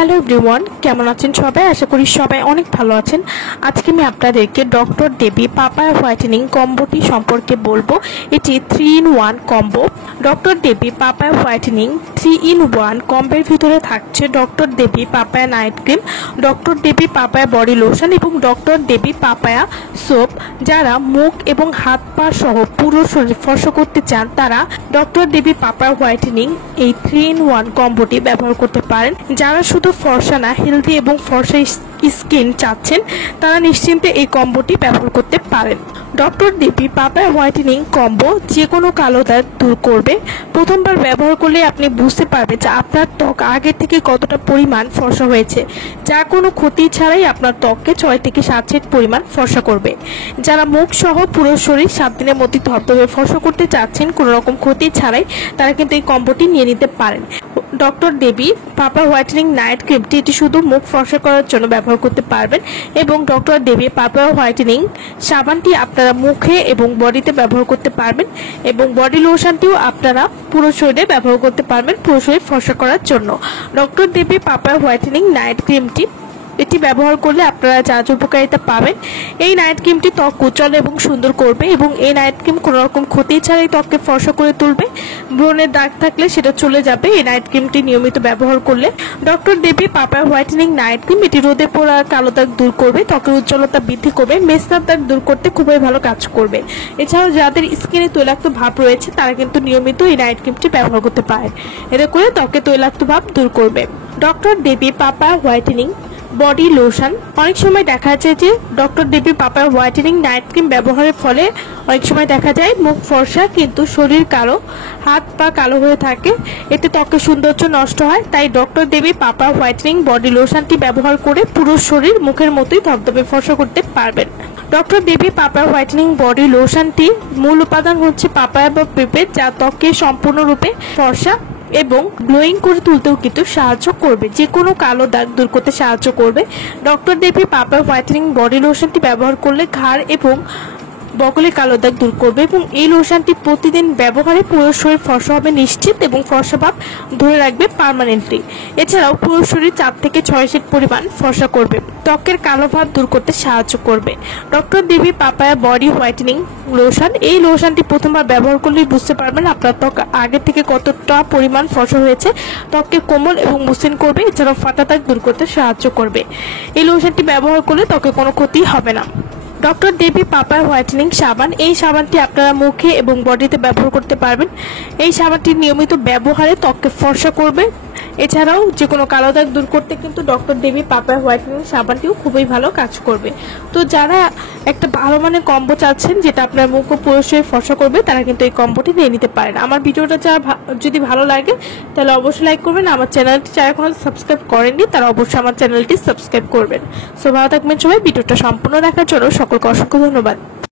Hello everyone, কেমন আছেন সবাই? আশা করি সবাই অনেক ভালো আছেন। আজকে আমি আপনাদেরকে ডক্টর দেবী পাপায়া হোয়াইটেনিং কম্বোটি সম্পর্কে বলবো। এটি 3-in-1 কম্বো। ডক্টর দেবী পাপায়া হোয়াইটেনিং 3-in-1 কম্বোর ভিতরে থাকছে ডক্টর দেবী পাপায়া নাইট ক্রিম, ডক্টর দেবী পাপায়া বডি লোশন এবং ডক্টর দেবী পাপায়া সোপ। যারা মুখ এবং হাত পা সহ পুরো শরীর ফর্সা করতে চান তারা ডক্টর দেবী পাপায়া হোয়াইটেনিং এই 3-in-1 কম্বোটি ব্যবহার করতে পারেন। যারা শুধু ফর্সা না, হেলদি এবং ফর্সা স্কিন চাচ্ছেন তারা নিশ্চিন্তে এই কম্বোটি ব্যবহার করতে পারেন। ডক্টর দেবী পাপায়া হোয়াইটেনিং কম্বো যে কোনো কালো দাগ দূর করবে। প্রথমবার ব্যবহার করলে আপনি বুঝতে পারবেন যে আপনার ত্বক আগের থেকে কতটা পরিমাণ ফর্সা হয়েছে, যা কোনো ক্ষতি ছাড়াই আপনার ত্বককে 6 থেকে 7 সেট পরিমাণ ফর্সা করবে। যারা মুখ সহ পুরো শরীর 7 দিনের মধ্যে ধবধবে ফর্সা করতে চাচ্ছেন কোনো রকম ক্ষতি ছাড়াই, তারা কিন্তু এই কম্বোটি নিয়ে নিতে পারেন। ডক্টর দেবী পাপায়া হোয়াইটেনিং নাইট ক্রিমটি এটি শুধু মুখ ফর্সা করার জন্য ব্যবহার করতে পারবেন এবং ডক্টর দেবী পাপায়া হোয়াইটেনিং সাবানটি আপনারা মুখে এবং বডিতে ব্যবহার করতে পারবেন এবং বডি লোশনটিও আপনারা পুরো শরীরে ব্যবহার করতে পারবেন পুরো শরীর ফর্সা করার জন্য। ডক্টর দেবী পাপায়া হোয়াইটেনিং নাইট ক্রিমটি এটি ব্যবহার করলে আপনারা যা যা উপকারিতা পাবেন। এই নাইট ক্রিমটি ত্বক উজ্জ্বল এবং সুন্দর করবে এবং এই নাইট ক্রিম কোনো রকম ক্ষতি ছাড়াই ত্বককে ফর্সা করে তুলবে। ব্রণের দাগ থাকলে সেটা চলে যাবে এই নাইট ক্রিমটি নিয়মিত ব্যবহার করলে। ডক্টর দেবী পাপায়া হোয়াইটেনিং নাইট ক্রিম এটি রোদে পোড়া কালো দাগ দূর করবে, ত্বকের উজ্জ্বলতা বৃদ্ধি করবে, মেস্তার দাগ দূর করতে খুবই ভালো কাজ করবে। এছাড়াও যাদের স্কিনে তৈলাক্ত ভাব রয়েছে তারা কিন্তু নিয়মিত এই নাইট ক্রিমটি ব্যবহার করতে পারেন। এতে করে ত্বকে তৈলাক্ত ভাব দূর করবে। ডক্টর দেবী পাপায়া হোয়াইটেনিং বডি লোশন। অনেক সময় দেখা যায় যে ডক্টর দেবী পাপায়া হোয়াইটেনিং নাইট ক্রিম ব্যবহারের ফলে অনেক সময় দেখা যায় মুখ ফর্সা কিন্তু শরীর কালো, হাত পা কালো হয়ে থাকে, এতে ত্বকের সৌন্দর্য নষ্ট হয়। তাই ডক্টর দেবী পাপায়া হোয়াইটেনিং বডি লোশনটি ব্যবহার করে পুরো শরীর মুখের মতোই ধবধবে ফর্সা করতে পারবেন। ডক্টর দেবী পাপায়া হোয়াইটেনিং বডি লোশনটি মূল উপাদান হচ্ছে পাপায়া বা পেঁপে, যা ত্বককে সম্পূর্ণরূপে ফর্সা এবং গ্লোয়িং করে তুলতেও কিন্তু সাহায্য করবে, যে কোনো কালো দাগ দূর করতে সাহায্য করবে। ডক্টর দেবী পাপায়া হোয়াইটেনিং বডি লোশনটি ব্যবহার করলে ঘাড় এবং বগলে কালো দাগ দূর করবে এবং এই লোশনটি প্রতিদিন ব্যবহারে পুরো শরীর ফর্সা হবে নিশ্চিত এবং ফর্সা ভাব ধরে রাখবে পার্মানেন্টলি। এছাড়াও পুরো শরীর 4 থেকে 6 সেট পরিমাণ ফর্সা করবে, ত্বকের কালো ভাব দূর করতে সাহায্য করবে। ডক্টর দেবী পাপায়া বডি হোয়াইটেনিং লোশন, এই লোশনটি প্রথমবার ব্যবহার করলেই বুঝতে পারবেন আপনার ত্বক আগে থেকে কতটা পরিমাণ ফর্সা হয়েছে, ত্বককে কোমল এবং মসৃণ করবে, এছাড়াও ফাটা দাগ দূর করতে সাহায্য করবে। এই লোশনটি ব্যবহার করলে ত্বকে কোনো ক্ষতি হবে না। ডক্টর দেবী পাপায়া হোয়াইটেনিং সাবান, এই সাবানটি আপনারা মুখে এবং বডিতে ব্যবহার করতে পারবেন। এই সাবানটি নিয়মিত ব্যবহারে ত্বককে ফর্সা করবে। এছাড়াও যে কোনো কালো দাগ দূর করতে কিন্তু ডক্টর দেবী পাপায়া হোয়াইটেনিং সাবানটিও খুবই ভালো কাজ করবে। তো যারা একটা ভালো মানের কম্বো চাচ্ছেন যেটা আপনার মুখ ও পুরো শরীর ফর্সা করবে, তারা কিন্তু এই কম্বোটি নিয়ে নিতে পারেন। আমার ভিডিওটা যদি ভালো লাগে তাহলে অবশ্যই লাইক করবেন। আমার চ্যানেলটি যারা এখনো সাবস্ক্রাইব করেননি তারা অবশ্যই আমার চ্যানেলটি সাবস্ক্রাইব করবেন। সো ভালো থাকবেন সবাই। ভিডিওটা সম্পূর্ণ দেখার জন্য সকলকে অসংখ্য ধন্যবাদ।